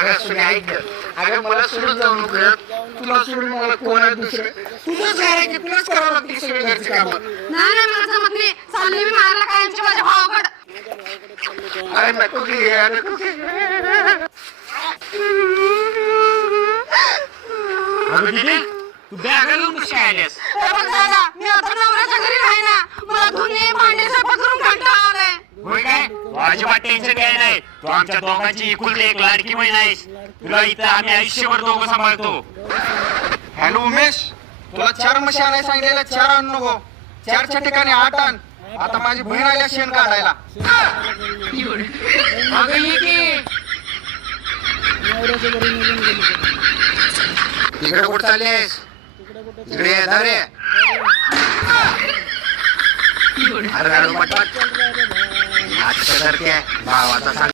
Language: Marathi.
अगं सुने ऐक गं. अगं मला सोडून जाऊ नको गं. तुला सोडून मला कोण आहे दुसरं? तुझंच घर आहे की तुलाच करावं लागते सगळी घरची कामं. नाही मला जमत नाही. चालली मी मारायला कायमची माझ्या भावाकडे. अरे नको की गे, नको की गे. अगं दीदी, तू बॅग घालून कशी आलीस? दादा मी आता नवऱ्याच्या घरी राही ना. मला धुणे भांडे स्वयंपाक करून कंटाळा आलाय. होय काय? तू अजिबात टेन्शन घ्यायला नाही. तू आमच्या दोघांची एकुलती एक लाडकी बहीण आहेस. तुला इथं आम्ही आयुष्यभर दोघं सांभाळतो. हॅलो उमेश, तुला 4 म्हशी आणायला सांगितलेल्या 4 आणू नको. 4च्या ठिकाणी 8 आण. आता माझी बहीण आल्या शेण काढायला. अगं ये की. तिकडे कुठं चाललीस? इकडे ये, धर रे. अरे पटपट. आता धरते भावाचा सांग.